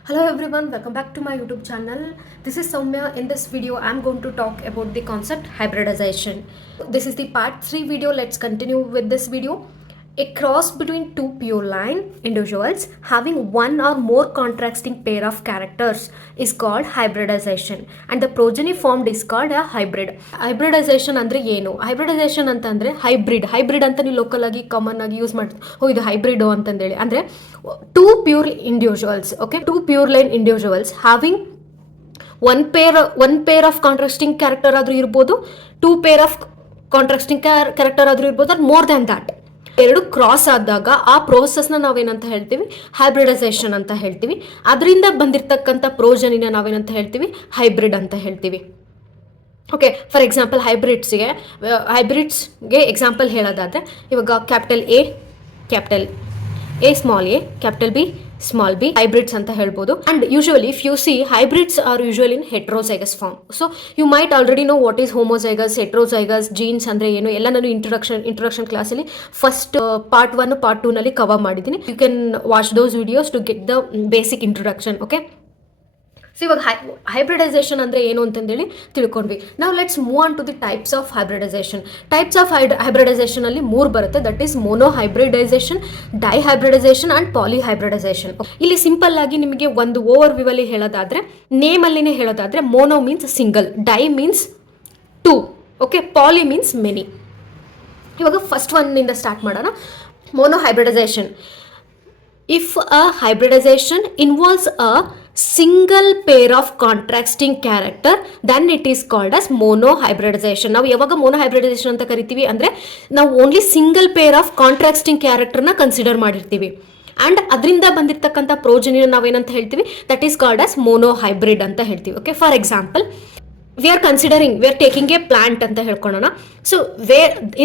Hello everyone, welcome back to my YouTube channel. This is Soumya. In this video, I'm going to talk about the concept hybridization. This is the part 3 video. Let's continue with this video. A cross between two pure line individuals having one or more contrasting pair of characters is called hybridization, and the progeny formed is called a hybrid. Hybridization ಅಂದ್ರೆ ಏನು? Hybridisation ಅಂತಂದ್ರೆ hybrid ಅಂತ ನೀವು local ಆಗಿ common ಆಗಿ use ಮಾಡ್ತೀವಿ. ಇದು hybrid ಅಂತಂದೇಳಿ ಅಂದ್ರೆ two pure individuals, okay, two pure line individuals having one pair of contrasting character ಆದ್ರೂ ಇರ್ಬೋದು, two peer of contrasting character ಆದ್ರೂ ಇರ್ಬೋದು, ಅದು ಮೋರ್ ದ್ಯಾನ್ ದ್ಯಾಟ್. ಎರಡು ಕ್ರಾಸ್ ಆದಾಗ ಆ ಪ್ರೋಸೆಸ್ನ ನಾವೇನಂತ ಹೇಳ್ತೀವಿ? ಹೈಬ್ರಿಡೈಸೇಷನ್ ಅಂತ ಹೇಳ್ತೀವಿ. ಅದರಿಂದ ಬಂದಿರತಕ್ಕಂಥ ಪ್ರೋಜನಿನ ನಾವೇನಂತ ಹೇಳ್ತೀವಿ? ಹೈಬ್ರಿಡ್ ಅಂತ ಹೇಳ್ತೀವಿ. ಓಕೆ, ಫಾರ್ ಎಕ್ಸಾಂಪಲ್ ಹೈಬ್ರಿಡ್ಸ್ಗೆ ಎಕ್ಸಾಂಪಲ್ ಹೇಳೋದಾದರೆ, ಇವಾಗ capital A small a, capital B small b hybrids ಅಂತ ಹೇಳ್ಬೋದು. And usually if you see hybrids are usually in heterozygous form. So you might already know what is homozygous, heterozygous, genes ಅಂದರೆ ಏನು ಎಲ್ಲ ನಾನು introduction ಕ್ಲಾಸಲ್ಲಿ first part 1 part 2 ನಲ್ಲಿ cover ಮಾಡಿದ್ದೀನಿ. You can watch those videos to get the basic introduction. Okay, so ಇವಾಗ hybridisation ಅಂದರೆ ಏನು ಅಂತಂದೇಳಿ ತಿಳ್ಕೊಂಡ್ವಿ. ನಾವು let's move on to the types of hybridisation. Types of hybridisation ಅಲ್ಲಿ 3 ಬರುತ್ತೆ. That is mono hybridisation, di hybridisation and poly hybridisation. ಇಲ್ಲಿ simple ಆಗಿ ನಿಮಗೆ ಒಂದು ಓವರ್ ವ್ಯೂ ಅಲ್ಲಿ ಹೇಳೋದಾದ್ರೆ, ನೇಮ್ ಅಲ್ಲಿನೇ ಹೇಳೋದಾದ್ರೆ, mono means single, di means 2, okay, poly means many. ಇವಾಗ ಫಸ್ಟ್ ಒನ್ನಿಂದ ಸ್ಟಾರ್ಟ್ ಮಾಡೋಣ. Mono hybridization. If a hybridization involves a single pair of contrasting character, then it is called as monohybridization. ನಾವು ಯಾವಾಗ monohybridization ಅಂತ ಕರಿತೀವಿ ಅಂದರೆ ನಾವು only single pair of contrasting ಕ್ಯಾರೆಕ್ಟರ್ನ ಕನ್ಸಿಡರ್ ಮಾಡಿರ್ತೀವಿ ಆ್ಯಂಡ್ ಅದರಿಂದ ಬಂದಿರತಕ್ಕಂಥ ಪ್ರೋಜನಿನ ನಾವೇನಂತ ಹೇಳ್ತೀವಿ? That is called as monohybrid ಅಂತ ಹೇಳ್ತೀವಿ. Okay, for example we are taking a plant ಅಂತ ಹೇಳ್ಕೊಳ್ಳೋಣ. So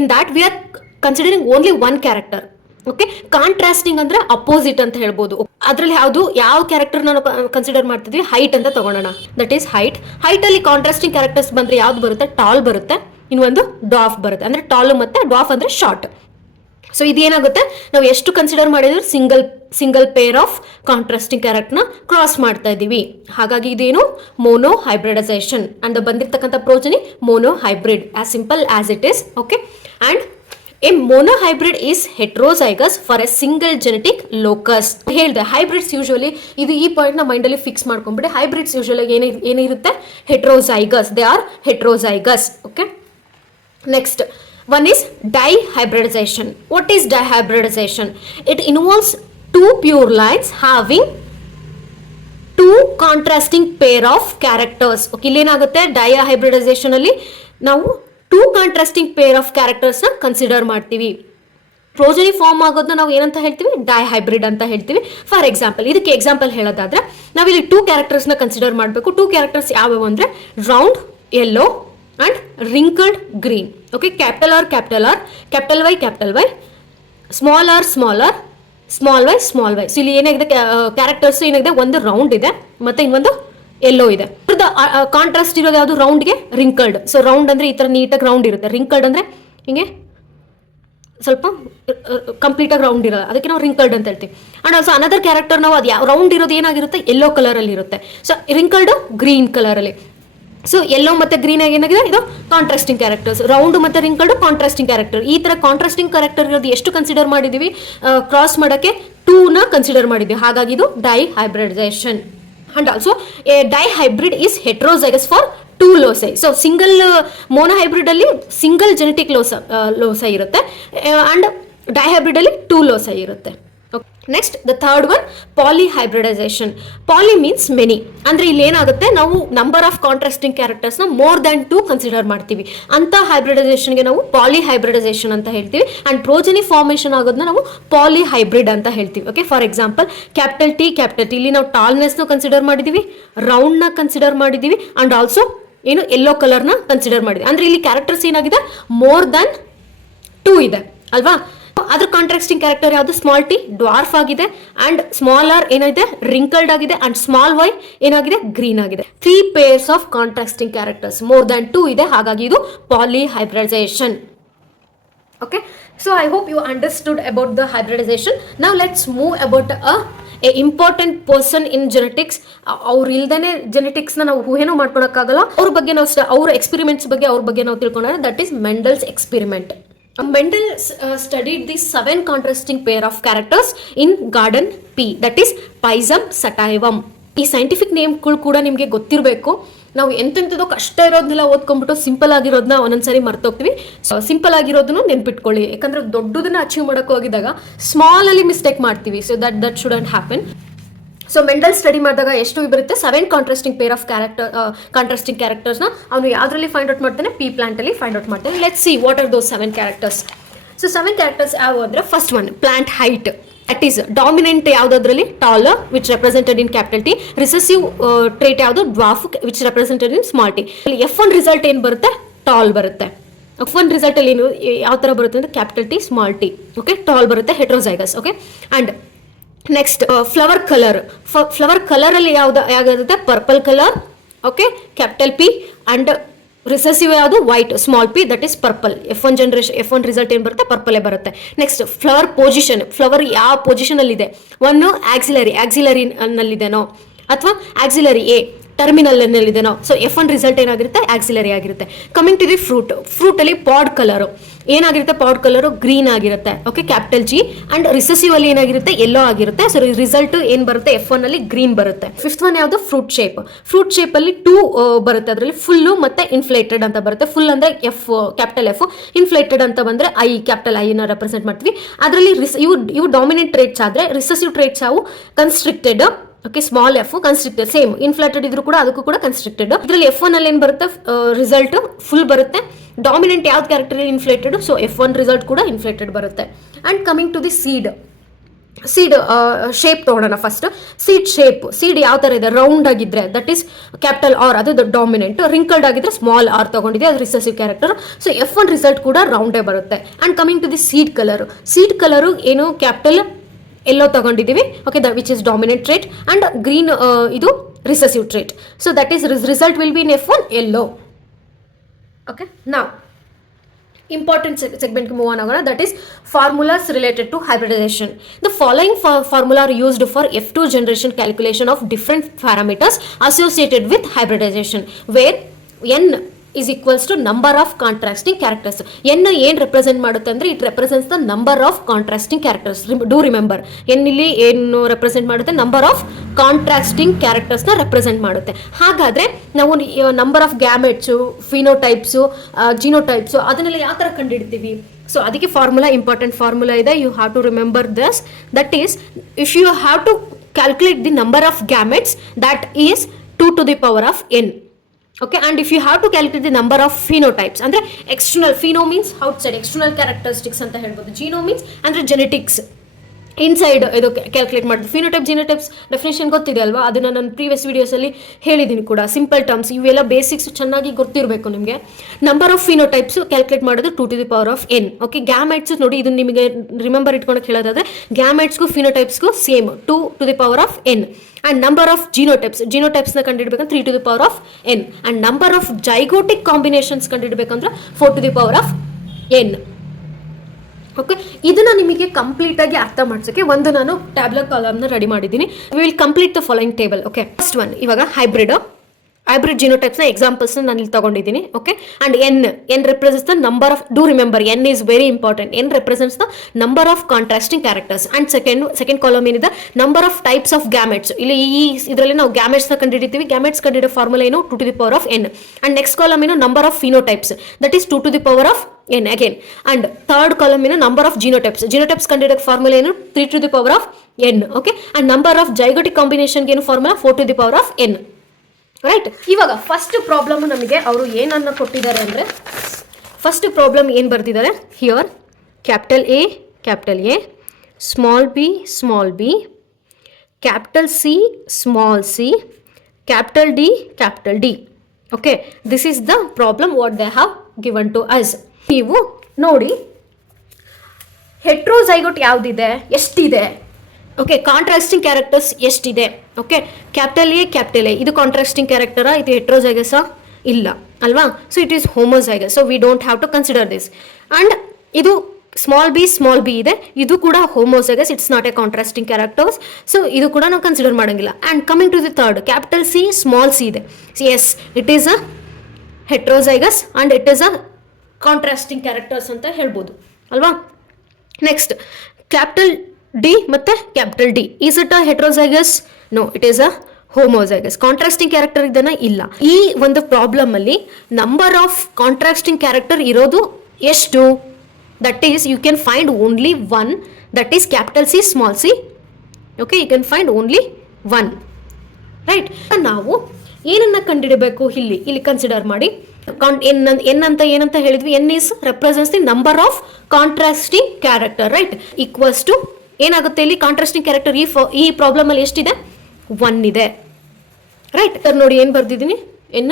in that we are considering only one character. Okay, contrasting ಅಂದ್ರೆ ಅಪೋಸಿಟ್ ಅಂತ ಹೇಳ್ಬೋದು. ಅದರಲ್ಲಿ ಯಾವ ಕ್ಯಾರೆಕ್ಟರ್ ನಾವು ಕನ್ಸಿಡರ್ ಮಾಡ್ತಿದ್ವಿ? ಹೈಟ್ ಅಂತ ತಗೊಳ್ಳೋಣ. ದಟ್ ಈಸ್ ಹೈಟ್ ಅಲ್ಲಿ ಕಾಂಟ್ರಾಸ್ಟಿಂಗ್ ಕ್ಯಾರೆಕ್ಟರ್ಸ್ ಬಂದ್ರೆ ಯಾವ್ದು ಬರುತ್ತೆ? ಟಾಲ್ ಬರುತ್ತೆ, ಇನ್ನೊಂದು ಡ್ವಾಫ್ ಬರುತ್ತೆ. ಅಂದ್ರೆ ಟಾಲ್ ಮತ್ತೆ ಡ್ವಾಫ್ ಅಂದ್ರೆ ಶಾರ್ಟ್. ಸೊ ಇದೇನಾಗುತ್ತೆ, ನಾವು ಎಷ್ಟು ಕನ್ಸಿಡರ್ ಮಾಡಿದ್ರೆ ಸಿಂಗಲ್ ಪೇರ್ ಆಫ್ ಕಾಂಟ್ರಾಸ್ಟಿಂಗ್ ಕ್ಯಾರೆಕ್ಟರ್ನ ಕ್ರಾಸ್ ಮಾಡ್ತಾ ಇದ್ದೀವಿ. ಹಾಗಾಗಿ ಇದೇನು? Mono hybridization. ಅಂಡ್ ಬಂದಿರ್ತಕ್ಕಂಥ progeny mono hybrid, as simple as it is. Okay, and a monohybrid is heterozygous for a single genetic locus. ಹೇಳಿದೆ ಹೈಬ್ರಿಡ್ಸ್ ಯೂಶುವಲಿ, ಇದು ಈ ಪಾಯಿಂಟ್ನ ಮೈಂಡಲ್ಲಿ ಫಿಕ್ಸ್ ಮಾಡ್ಕೊಂಡ್ಬಿಡಿ. ಹೈಬ್ರಿಡ್ಸ್ ಯೂಶುವಲಿ ಏನಿರುತ್ತೆ? Heterozygous. They are heterozygous. Okay, next one is dihybridization. What is dihybridization? It involves two pure lines having two contrasting pair of characters. Okay, ಇಲ್ಲೇನಾಗುತ್ತೆ? dihybridization ಅಲ್ಲಿ ನಾವು two contrasting pair of ಕ್ಯಾರೆಕ್ಟರ್ಸ್ನ consider ಮಾಡ್ತೀವಿ. Progeny form ಆಗೋದನ್ನ ನಾವು ಏನಂತ ಹೇಳ್ತೀವಿ? Dihybrid ಅಂತ ಹೇಳ್ತೀವಿ. ಫಾರ್ ಎಕ್ಸಾಂಪಲ್, ಇದಕ್ಕೆ ಎಕ್ಸಾಂಪಲ್ ಹೇಳೋದಾದ್ರೆ, ನಾವಿಲ್ಲಿ 2 ಕ್ಯಾರೆಕ್ಟರ್ಸ್ನ ಕನ್ಸಿಡರ್ ಮಾಡಬೇಕು. 2 ಕ್ಯಾರೆಕ್ಟರ್ಸ್ ಯಾವ್ಯಾವು ಅಂದರೆ round yellow and wrinkled green. Okay, capital R, capital Y, small r, small y. So ಇಲ್ಲಿ ಏನಾಗಿದೆ? ಕ್ಯಾರೆಕ್ಟರ್ಸ್ ಏನಾಗಿದೆ? ಒಂದು ರೌಂಡ್ ಇದೆ ಮತ್ತೆ ಇನ್ನೊಂದು ಎಲ್ಲೋ ಇದೆ. ಕಾಂಟ್ರಾಸ್ಟ್ ಇರೋದು ಯಾವುದು? ರೌಂಡ್ಗೆ ರಿಂಕಲ್ಡ್. ಸೊ ರೌಂಡ್ ಅಂದ್ರೆ ಈ ತರ ನೀಟಾಗಿ ರೌಂಡ್ ಇರುತ್ತೆ. ರಿಂಕಲ್ಡ್ ಅಂದ್ರೆ ಹಿಂಗೆ ಸ್ವಲ್ಪ ಕಂಪ್ಲೀಟ್ ಆಗಿ ರೌಂಡ್ ಇರೋದು, ಅದಕ್ಕೆ ನಾವು ರಿಂಕಲ್ಡ್ ಅಂತ ಹೇಳ್ತೀವಿ. ಅಂಡ್ ಆಲ್ಸೋ ಅನದರ್ ಕ್ಯಾರೆಕ್ಟರ್ ನಾವು ಅದು ರೌಂಡ್ ಇರೋದು ಏನಾಗಿರುತ್ತೆ? ಯೆಲ್ಲೋ ಕಲರ್ ಅಲ್ಲಿ ಇರುತ್ತೆ. ಸೊ ರಿಂಕಲ್ಡ್ ಗ್ರೀನ್ ಕಲರ್ ಅಲ್ಲಿ. ಸೊ ಯೆಲ್ಲೋ ಮತ್ತೆ ಗ್ರೀನ್ ಆಗಿ ಏನಾಗಿದೆ? ಇದು ಕಾಂಟ್ರಾಸ್ಟಿಂಗ್ ಕ್ಯಾರೆಕ್ಟರ್ಸ್. ರೌಂಡ್ ಮತ್ತೆ ರಿಂಕಲ್ಡ್ ಕಾಂಟ್ರಾಸ್ಟಿಂಗ್ ಕ್ಯಾರೆಕ್ಟರ್. ಈ ತರ ಕಾಂಟ್ರಾಸ್ಟಿಂಗ್ ಕ್ಯಾರೆಕ್ಟರ್ ಇರೋದು ಎಷ್ಟು ಕನ್ಸಿಡರ್ ಮಾಡಿದೀವಿ? ಕ್ರಾಸ್ ಮಾಡೋಕ್ಕೆ 2ನ ಕನ್ಸಿಡರ್ ಮಾಡಿದ್ವಿ. ಹಾಗಾಗಿ ಇದು ಡೈಹೈಬ್ರಿಡೈಸೇಷನ್. And also a dihybrid is heterozygous for 2 loci. So single monohybrid ಅಲ್ಲಿ single genetic loci ಇರುತ್ತೆ and dihybrid ಅಲ್ಲಿ 2 loci ಇರುತ್ತೆ. Next the third one, polyhybridization. Poly means many. ಅಂದ್ರೆ ಇಲ್ಲಿ ಏನಾಗುತ್ತೆ? ನಾವು ನಂಬರ್ ಆಫ್ ಕಾಂಟ್ರಾಸ್ಟಿಂಗ್ ಕ್ಯಾರೆಕ್ಟರ್ಸ್ನ ಮೋರ್ ದ್ಯಾನ್ 2 ಕನ್ಸಿಡರ್ ಮಾಡ್ತೀವಿ. ಅಂತ ಹೈಬ್ರಿಡೈಸೇಷನ್ಗೆ ನಾವು ಪಾಲಿಹೈಬ್ರಿಡೈಸೇಷನ್ ಅಂತ ಹೇಳ್ತೀವಿ. ಅಂಡ್ ಪ್ರೋಜನಿ ಫಾರ್ಮೇಷನ್ ಆಗೋದನ್ನ ನಾವು ಪಾಲಿಹೈಬ್ರಿಡ್ ಅಂತ ಹೇಳ್ತೀವಿ. Okay, for example capital T ಇಲ್ಲಿ ನಾವು ಟಾಲ್ನೆಸ್ನ ಕನ್ಸಿಡರ್ ಮಾಡಿದ್ದೀವಿ, ರೌಂಡ್ನ ಕನ್ಸಿಡರ್ ಮಾಡಿದ್ದೀವಿ ಅಂಡ್ ಆಲ್ಸೋ ಏನು ಯೆಲ್ಲೋ ಕಲರ್ನ ಕನ್ಸಿಡರ್ ಮಾಡಿದ್ವಿ. ಅಂದ್ರೆ ಇಲ್ಲಿ ಕ್ಯಾರೆಕ್ಟರ್ಸ್ ಏನಾಗಿದೆ? ಮೋರ್ ದ್ಯಾನ್ 2 ಇದೆ ಅಲ್ವಾ? ಅದ್ರ ಕಾಂಟ್ರಾಸ್ಟಿಂಗ್ ಕ್ಯಾರೆಕ್ಟರ್ ಯಾವುದು? ಸ್ಮಾಲ್ ಟಿ ಡ್ವಾರ್ಫ್ ಆಗಿದೆ ಅಂಡ್ ಸ್ಮಾಲ್ ಆರ್ ಏನಾಗಿದೆ? ರಿಂಕಲ್ಡ್ ಆಗಿದೆ ಅಂಡ್ ಸ್ಮಾಲ್ ವೈ ಏನಾಗಿದೆ? ಗ್ರೀನ್ ಆಗಿದೆ. 3 pairs of contrasting characters more than 2 ಇದೆ. ಹಾಗಾಗಿ ಇದು ಪಾಲಿಹೈಬ್ರಿಡೈಸೇಷನ್. Okay, so I hope you understood about the hybridization. Now let's move about a A important person in genetics. ಅವ್ರು ಇಲ್ದೇ ಜೆನೆಟಿಕ್ಸ್ನ ನಾವು ಊಹೆನೂ ಮಾಡ್ಕೊಳಕ್ಕಾಗಲ್ಲ. ಅವ್ರ ಬಗ್ಗೆ ನಾವು ಅವ್ರ ಎಕ್ಸ್ಪೆರಿಮೆಂಟ್ಸ್ ಬಗ್ಗೆ ಅವ್ರ ಬಗ್ಗೆ ನಾವು ತಿಳ್ಕೊಂಡ್ರೆ that is Mendel's experiment. Mendel studied the 7 contrasting pair of characters in garden P, that is Pisum sativum. ಈ ಸೈಂಟಿಫಿಕ್ ನೇಮ್ಗಳು ಕೂಡ ನಿಮಗೆ ಗೊತ್ತಿರಬೇಕು. ನಾವು ಎಂತೆಂಥದ್ದು ಕಷ್ಟ ಇರೋದನ್ನೆಲ್ಲ ಓದ್ಕೊಂಡ್ಬಿಟ್ಟು ಸಿಂಪಲ್ ಆಗಿರೋದನ್ನ ಒಂದೊಂದ್ಸರಿ ಮರ್ತೋಗ್ತೀವಿ. ಸಿಂಪಲ್ ಆಗಿರೋದನ್ನು ನೆನ್ಪಿಟ್ಕೊಳ್ಳಿ, ಯಾಕಂದ್ರೆ ದೊಡ್ಡದನ್ನ ಅಚೀವ್ ಮಾಡೋಕೆ ಹೋಗಿದಾಗ ಸ್ಮಾಲ್ ಅಲ್ಲಿ ಮಿಸ್ಟೇಕ್ ಮಾಡ್ತೀವಿ. So that shouldn't happen. So Mendel study ಮಾಡಿದಾಗ ಎಷ್ಟು ಬರುತ್ತೆ, 7 ಕಾಂಟ್ರಾಸ್ಟಿಂಗ್ ಪೇರ್ ಆಫ್ ಕಾಂಟ್ರಾಸ್ಟಿಂಗ್ ಕ್ಯಾರೆಕ್ಟರ್ಸ್ನ ಅವನು ಯಾವ್ದ್ರಲ್ಲಿ ಫೈಂಡ್ ಔಟ್ ಮಾಡ್ತಾನೆ, ಪಿ ಪ್ಲಾಂಟ್ ಅಲ್ಲಿ ಫೈಂಡ್ ಔಟ್ ಮಾಡ್ತಾನೆ. Let's see what are those 7 ಕ್ಯಾರೆಕ್ಟರ್ಸ್. ಸೊ 7 ಕ್ಯಾರೆಕ್ಟರ್ಸ್ ಯಾವ ಅಂದ್ರೆ, first one plant height, that is dominant ಯಾವುದಾದ್ರಲ್ಲಿ tall which represented in capital T. Recessive trait ಯಾವುದು, dwarf which represented in small T. ಅಲ್ಲಿ F1 result ಏನು ಬರುತ್ತೆ, tall ಬರುತ್ತೆ. F1 result ಅಲ್ಲಿ ಏನು ಯಾವ ತರ ಬರುತ್ತೆ ಅಂದ್ರೆ capital T small T. Okay, tall ಬರುತ್ತೆ, heterozygous. Okay, and next flower colour. Flower colour ಅಲ್ಲಿ ಯಾವ್ದಿರುತ್ತೆ, purple colour. Okay, capital P. And recessive ಯಾವುದು, white small P, that is purple. F1 result ಏನು ಬರುತ್ತೆ, ಪರ್ಪಲೇ ಬರುತ್ತೆ. ನೆಕ್ಸ್ಟ್ ಫ್ಲವರ್ ಪೊಸಿಷನ್, ಫ್ಲವರ್ ಯಾವ position ಅಲ್ಲಿ ಇದೆ, ಒಂದು ಆಕ್ಸಿಲರಿ ನಲ್ಲಿದೆನೋ ಅಥವಾ ಆಕ್ಸಿಲರಿ ಎ ಟರ್ಮಿನಲ್ ನಲ್ಲಿದೆನೋ. ಸೊ F1 ರಿಸಲ್ಟ್ ಏನಾಗಿರುತ್ತೆ, ಆಕ್ಸಿಲರಿ ಆಗಿರುತ್ತೆ. ಕಮಿಂಗ್ ಟು ದಿ ಫ್ರೂಟ್ ಅಲ್ಲಿ ಪಾಡ್ ಕಲರ್ ಏನಾಗಿರುತ್ತೆ, ಪಾಡ್ ಕಲರ್ ಗ್ರೀನ್ ಆಗಿರುತ್ತೆ. Okay, capital G. And recessive ಅಲ್ಲಿ ಏನಾಗಿರುತ್ತೆ, ಯೆಲ್ಲೋ ಆಗಿರುತ್ತೆ. ಸೊ ರಿಸಲ್ಟ್ ಏನ್ ಬರುತ್ತೆ, F1 ಅಲ್ಲಿ ಗ್ರೀನ್ ಬರುತ್ತೆ. ಫಿಫ್ತ್ ಒನ್ ಯಾವುದು, ಫ್ರೂಟ್ ಶೇಪ್ ಅಲ್ಲಿ 2 ಬರುತ್ತೆ. ಅದರಲ್ಲಿ ಫುಲ್ಲು ಮತ್ತೆ ಇನ್ಫ್ಲೇಟೆಡ್ ಅಂತ ಬರುತ್ತೆ. ಫುಲ್ ಅಂದ್ರೆ ಕ್ಯಾಪಿಟಲ್ ಎಫ್, ಇನ್ಫ್ಲೇಟೆಡ್ ಅಂತ ಬಂದ್ರೆ ಐ, ಕ್ಯಾಪಿಟಲ್ ಐ ನ ರೆಪ್ರೆಸೆಂಟ್ ಮಾಡ್ತೀವಿ. ಅದರಲ್ಲಿ ಇವು ಡಾಮಿನೆಂಟ್ ಟ್ರೇಟ್ಸ್ ಆದ್ರೆ, ರಿಸೆಸಿವ್ ಟ್ರೇಟ್ಸ್ ಅವು constricted. Okay, small F constricted, same inflated ಇದ್ರು ಕೂಡ ಅದಕ್ಕೂ ಕೂಡ ಕನ್ಸ್ಟ್ರಿಕ್ಟೆಡ್. ಇದರಲ್ಲಿ F1 ಅಲ್ಲಿ ಏನು ಬರುತ್ತೆ, ರಿಸಲ್ಟ್ ಫುಲ್ ಬರುತ್ತೆ. ಡಾಮಿನೆಂಟ್ ಯಾವ್ದು character inflated, so F1 result ಕೂಡ ಇನ್ಫ್ಲೇಟೆಡ್ ಬರುತ್ತೆ. And coming to the seed shape ತಗೊಳ್ಳೋಣ ಫಸ್ಟ್. ಸೀಡ್ ಯಾವ ತರ ಇದೆ, ರೌಂಡ್ ಆಗಿದ್ರೆ ದಟ್ ಈಸ್ ಕ್ಯಾಪಿಟಲ್ ಆರ್, ಅದು ಡಾಮಿನೆಂಟ್. ರಿಂಕಲ್ಡ್ ಆಗಿದ್ರೆ ಸ್ಮಾಲ್ ಆರ್ ತಗೊಂಡಿದೆ, ಅದು recessive character. So F1 result ಕೂಡ ರೌಂಡೇ ಬರುತ್ತೆ. And coming to the seed colour ಏನು, ಕ್ಯಾಪಿಟಲ್ ಎಲ್ಲೋ ತಗೊಂಡಿದ್ದೀವಿ. Okay, which is dominant trait. And green ಇದು recessive trait. So that is result will be in F1 yellow. Okay, ನಾವು important ಸೆಗ್ಮೆಂಟ್ಗೆ move on ಆಗೋಣ. That is formulas related to hybridization. The following formula are used for F2 generation calculation of different parameters associated with hybridization, where N is equals to number of contrasting characters. N ಏನು represent ಮಾಡುತ್ತೆ ಅಂದರೆ, it represents the number of contrasting characters. Do remember, N ಇಲ್ಲಿ ಏನು represent ಮಾಡುತ್ತೆ, number of contrasting ಕ್ಯಾರೆಕ್ಟರ್ಸ್ನ represent ಮಾಡುತ್ತೆ. ಹಾಗಾದರೆ ನಾವು number of gametes, phenotypes, genotypes ಅದನ್ನೆಲ್ಲ ಯಾವ ಥರ ಕಂಡುಹಿಡ್ತೀವಿ. ಸೊ ಅದಕ್ಕೆ ಇಂಪಾರ್ಟೆಂಟ್ ಫಾರ್ಮುಲಾ ಇದೆ. You have to remember this. That is, if you have to calculate the number of gametes, that is 2 to the power of n. Okay, and if you have to calculate the number of phenotypes, ಅಂದ್ರೆ external, pheno means outside, external characteristics ಅಂತ ಹೇಳ್ಬೋದು. Geno means ಅಂದ್ರೆ genetics, inside ಇದು calculate ಮಾಡಿದ್ರು. Phenotype, ಜಿನೋಟೈಪ್ಸ್ definition ಗೊತ್ತಿದೆ ಅಲ್ವಾ, ಅದನ್ನು ನಾನು ಪ್ರೀವಿಯಸ್ ವೀಡಿಯೋಸಲ್ಲಿ ಹೇಳಿದ್ದೀನಿ ಕೂಡ. ಸಿಂಪಲ್ ಟರ್ಮ್ಸ್, ಇವೆಲ್ಲ ಬೇಸಿಕ್ಸ್ ಚೆನ್ನಾಗಿ ಗೊತ್ತಿರಬೇಕು ನಿಮಗೆ. ನಂಬರ್ ಆಫ್ ಫಿನೋಟೈಪ್ಸ್ ಕ್ಯಾಲ್ಕುಲೇಟ್ ಮಾಡೋದು 2 to the power of n. Okay, gametes ನೋಡಿ, ಇದು ನಿಮಗೆ ರಿಮೆಂಬರ್ ಇಟ್ಕೊಳಕ್ಕೆ ಹೇಳೋದಾದ್ರೆ, ಗ್ಯಾಮೆಟ್ಸ್ಗೂ ಫಿನೋಟೈಪ್ಸ್ಗೂ same 2 to the power of n. And number of genotypes ನ ಕಂಡುಹಿಡಬೇಕಂದ್ರೆ 3 to the power of n. and number of zygotic combinations ಕಂಡುಹಿಡಬೇಕಂದ್ರೆ 4 to the power of n. Okay, ಇದನ್ನ ನಿಮಗೆ complete ಆಗಿ ಅರ್ಥ ಮಾಡ್ಸೋಕ್ಕೆ ಒಂದು ನಾನು ಟ್ಯಾಬ್ಲೆಟ್ ಕಾಲಮ್ನ ರೆಡಿ ಮಾಡಿದ್ದೀನಿ. We will complete the following table. Okay, first one ಇವಾಗ ಹೈಬ್ರಿಡ್ ಜಿನೋಟೈಪ್ಸ್ನ ಎಕ್ಸಾಂಪಲ್ಸ್ನ ನಾನು ಇಲ್ಲಿ ತಗೊಂಡಿದ್ದೀನಿ. Okay, and N represents the number of, do remember N is very important. N represents the number of contrasting characters. And second column ಏನಿದೆ, number of types of gametes. ಇಲ್ಲಿ ಇದರಲ್ಲಿ ನಾವು ಗ್ಯಾಮೆಟ್ಸ್ನ ಕಂಡುಹಿಡಿತೀವಿ. ಗ್ಯಾಮೆಟ್ಸ್ ಕಂಡುಹಿಡೋ ಫಾರ್ಮುಲಾ ಏನು, 2 to the power of n. And next column ಏನು, number of phenotypes, that is 2 to the power of n again. and third column ಏನು, number of genotypes ಕಂಡುಹಿಡೋ formula ಏನು, 3 to the power of n. Okay, and number of zygotic ಕಾಂಬಿನೇಷನ್ಗೆ ಏನು formula, 4 to the power of n. Right. ಇವಾಗ first problem ನಮಗೆ ಅವರು ಏನನ್ನ ಕೊಟ್ಟಿದ್ದಾರೆ ಅಂದರೆ, ಫಸ್ಟ್ ಪ್ರಾಬ್ಲಮ್ ಏನು ಬರ್ತಿದ್ದಾರೆ, here capital A, small B, capital C, small C, capital D. Okay, this is the problem what they have given to us. ನೀವು ನೋಡಿ, ಹೆಟ್ರೋಜೈಗೋಟ್ ಯಾವುದಿದೆ, ಎಷ್ಟಿದೆ. ಓಕೆ, ಕಾಂಟ್ರಾಸ್ಟಿಂಗ್ ಕ್ಯಾರೆಕ್ಟರ್ಸ್ ಎಷ್ಟಿದೆ. ಓಕೆ, ಕ್ಯಾಪಿಟಲ್ ಎ ಇದು contrasting ಕ್ಯಾರೆಕ್ಟರಾ, ಇದು ಹೆಟ್ರೋಜೈಗಸಾ, ಇಲ್ಲ ಅಲ್ವಾ. So it is homozygous. So we don't have to consider this. And ಇದು ಸ್ಮಾಲ್ ಬಿ ಇದೆ, ಇದು ಕೂಡ homozygous, it's not a contrasting characters. So ಇದು ಕೂಡ ನಾವು ಕನ್ಸಿಡರ್ ಮಾಡಂಗಿಲ್ಲ. And coming to the third, capital C small C ಇದೆ. Yes, it is a heterozygous and it is a contrasting characters ಅಂತ ಹೇಳ್ಬೋದು ಅಲ್ವಾ. ನೆಕ್ಸ್ಟ್, ಕ್ಯಾಪಿಟಲ್ ಡಿ ಮತ್ತು capital D, is it a heterozygous? No, it is a homozygous. Contrasting character ಇದನ್ನ ಇಲ್ಲ. ಈ ಒಂದು problem ಅಲ್ಲಿ ನಂಬರ್ ಆಫ್ ಕಾಂಟ್ರಾಸ್ಟಿಂಗ್ ಕ್ಯಾರೆಕ್ಟರ್ ಇರೋದು ಎಷ್ಟು? That is you can find only one, that is capital C small c. Okay, you can find only one, right. ನಾವು ಏನನ್ನ ಕಂಡುಹಿಡಬೇಕು ಇಲ್ಲಿ ಕನ್ಸಿಡರ್ ಮಾಡಿ. ಎನ್ ಅಂತ ಏನಂತ ಹೇಳಿದ್ವಿ? N is represents the number of contrasting character, right. Equals to ಏನಾಗುತ್ತೆ ಇಲ್ಲಿ? Contrasting character ಈ ಪ್ರಾಬ್ಲಮ್ ಅಲ್ಲಿ ಎಷ್ಟಿದೆ? 1 ಇದೆ, ರೈಟ್. ನೋಡಿ ಏನು ಬರ್ದಿದ್ದೀನಿ? N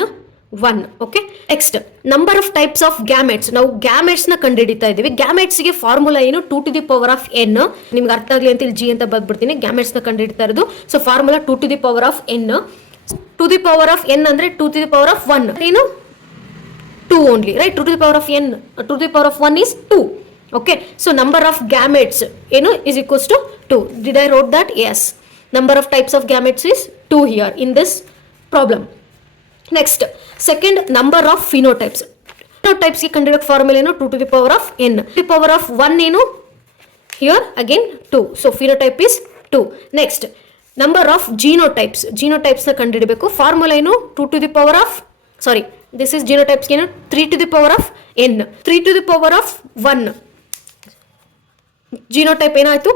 1. Okay, next number of types of gametes. ನಾವು ಗ್ಯಾಮೆಟ್ಸ್ ನ ಕಂಡುಹಿಡಿತಾ ಇದ್ದೀವಿ. ಗ್ಯಾಮೆಟ್ಸ್ಗೆ ಫಾರ್ಮುಲಾ ಏನು? 2 to the power of n. ನಿಮ್ಗೆ ಅರ್ಥ ಆಗಲಿ ಅಂತ ಇಲ್ಲಿ ಜಿ ಅಂತ ಬರ್ಬಿಡ್ತೀನಿ. ಗ್ಯಾಮೆಟ್ಸ್ ನ ಕಂಡುಹಿಡಿತಾ ಇರೋದು. So formula 2 to the power of n. 2 to the power of n ಅಂದ್ರೆ 2 to the power of 1 ಏನು? 2 only, right? 2 to the power of n, 2 to the power of 1 is 2. Okay, so number of gametes ಏನು is equals to 2. Did I wrote that? Yes. Number of types of gametes is 2 here in this problem. Next, second, number of phenotypes. Phenotypes ಗೆ ಕಂಡುಹಿಡಿಯೋ formula ಏನು? 2 to the power of n. 2 to the power of 1 ಏನು? Here again 2. So phenotype is 2. Next, number of genotypes. Genotypes ನ ಕಂಡುಹಿಡಿಯಬೇಕು. Formula ಏನು? 2 to the power of, sorry, this is genotypes ಏನು? 3 to the power of n. 3 to the power of 1. Genotype ಏನಾಯ್ತು?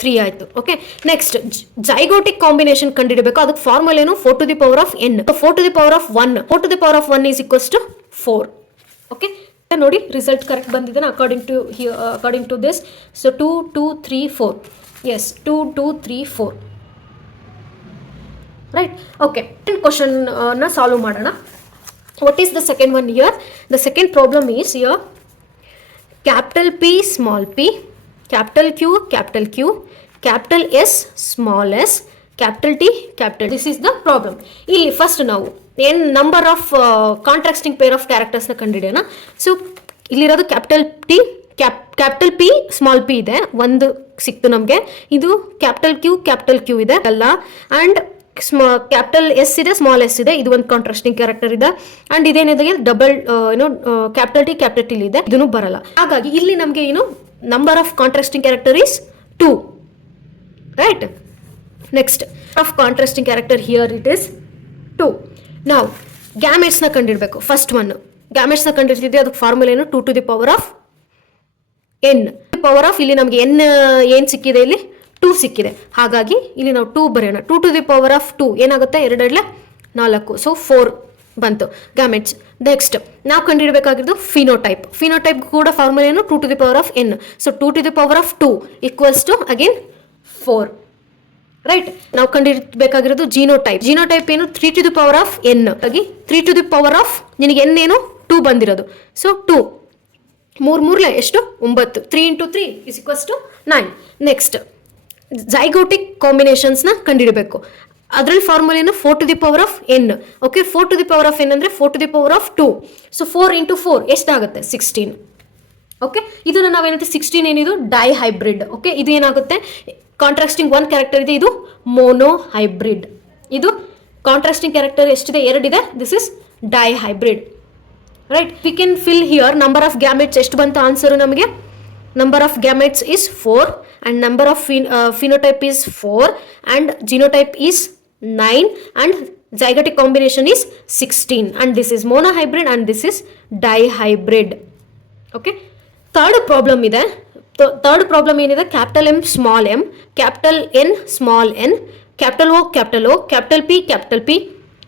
3 ಆಯಿತು. Okay, next zygotic combination ಕಂಡುಹಿಡಬೇಕು. ಅದಕ್ಕೆ formula ಏನು? 4 to the power of n. 4 to the power of 1. 4 to the power of 1 is equals to 4. Okay, ನೋಡಿ result correct ಬಂದಿದ್ದಾನೆ according to this. So 2 2 3 4. Yes, 2 2 3 4, right. Okay, question ನ solve ಮಾಡೋಣ. What is the second one here? The second problem is here capital P small p, capital Q, capital S small s, capital T capital. This is the problem. ಇಲ್ಲಿ first ನಾವು ಏನು number of contrasting pair of ಕ್ಯಾರೆಕ್ಟರ್ಸ್ನ ಕಂಡುಹಿಡಿಯೋಣ. So ಇಲ್ಲಿರೋದು capital P small P ಇದೆ, ಒಂದು ಸಿಕ್ತು ನಮಗೆ. ಇದು ಕ್ಯಾಪಿಟಲ್ ಕ್ಯೂ ಇದೆ ಅಲ್ಲ, ಆ್ಯಂಡ್ ಕ್ಯಾಪಿಟಲ್ ಎಸ್ ಇದೆ, ಸ್ಮಾಲ್ ಎಸ್ ಇದೆ. ಇದು ಒಂದು ಕಾಂಟ್ರಾಸ್ಟಿಂಗ್ ಕ್ಯಾರೆಕ್ಟರ್ ಇದೆ. ಅಂಡ್ ಇದೇನಿದೆ ಡಬಲ್ ಕ್ಯಾಪಿಟಲ್ ಟಿ ಇದೆ, ಇದನ್ನು ಬರಲ್ಲ. ಹಾಗಾಗಿ ಇಲ್ಲಿ ನಮಗೆ ಏನು number of contrasting character is 2, right. Next of contrasting character here it is 2. ನಾವು ಗ್ಯಾಮೆಟ್ಸ್ನ ಕಂಡಿಡ್ಬೇಕು. First one ಗ್ಯಾಮೆಟ್ಸ್ನ ಕಂಡಿಡ್ತಿದ್ವಿ. ಅದಕ್ಕೆ ಫಾರ್ಮುಲಾ ಏನು? 2 to the power of n. Power of ಇಲ್ಲಿ ನಮಗೆ ಎನ್ ಏನು ಸಿಕ್ಕಿದೆ? ಇಲ್ಲಿ 2 ಸಿಕ್ಕಿದೆ. ಹಾಗಾಗಿ ಇಲ್ಲಿ ನಾವು 2 ಬರೆಯೋಣ. 2 to the power of 2 ಏನಾಗುತ್ತೆ? 2 4. ಸೊ 4 ಬಂತು ಗ್ಯಾಮೆಟ್ಸ್. ನೆಕ್ಸ್ಟ್ ನಾವು ಕಂಡುಹಿಡಬೇಕಾಗಿರೋದು ಫಿನೋಟೈಪ್ ಕೂಡ ಫಾರ್ಮುಲಾ ಏನು? 2 to the power of n. So 2 to the power of 2 equals to again 4, right. ನಾವು ಕಂಡುಹಿಡಬೇಕಾಗಿರೋದು ಜಿನೋಟೈಪ್ ಏನು? 3 to the power of n. ಹಾಗಾಗಿ 3 to the power of ನಿನಗೆ n ಏನು? 2 ಬಂದಿರೋದು. ಸೊ 2 3 ಎಷ್ಟು? 9. 3 into 3 is equals to 9. Next ಜೈಗೋಟಿಕ್ ಕಾಂಬಿನೇಷನ್ಸ್ನ ಕಂಡುಹಿಡಬೇಕು. ಅದರಲ್ಲಿ formula ಏನು? 4 to the power of n. Okay, 4 to the power of n ಅಂದರೆ 4 to the power of 2. So 4 into 4 ಎಷ್ಟಾಗುತ್ತೆ? 16. Okay, ಇದನ್ನು ನಾವೇನಂತೆ 16 ಏನಿದು ಡೈ ಹೈಬ್ರಿಡ್. ಓಕೆ, ಇದು ಏನಾಗುತ್ತೆ? ಕಾಂಟ್ರಾಸ್ಟಿಂಗ್ 1 ಕ್ಯಾರೆಕ್ಟರ್ ಇದೆ, ಇದು ಮೋನೋ ಹೈಬ್ರಿಡ್. ಇದು ಕಾಂಟ್ರಾಸ್ಟಿಂಗ್ ಕ್ಯಾರೆಕ್ಟರ್ ಎಷ್ಟಿದೆ? 2 ಇದೆ. This is dihybrid, right. We can fill here number of gametes. ಎಷ್ಟು ಬಂತ ಆನ್ಸರು ನಮಗೆ? number of gametes is 4 and number of phenotype is 4 and genotype is 9 and zygotic combination is 16 and this is monohybrid and this is dihybrid. Okay, third problem ಇದೆ. third problem ಏನಿದೆ? capital M small m, capital N small n, capital O, capital P,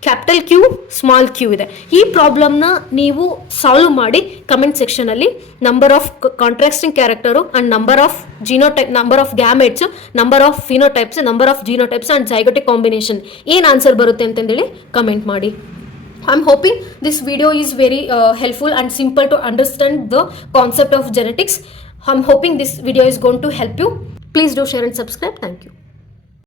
capital Q small Q ಇದೆ. ಈ ಪ್ರಾಬ್ಲಮ್ನ ನೀವು solve ಮಾಡಿ comment ಸೆಕ್ಷನಲ್ಲಿ number of contrasting character and number of genotype, number of gametes, number of phenotypes, number of genotypes and zygotic combination ಏನು answer ಬರುತ್ತೆ ಅಂತಂದೇಳಿ comment ಮಾಡಿ. I am hoping this video is very helpful and simple to understand the concept of genetics. I am hoping this video is going to help you. Please do share and subscribe. Thank you.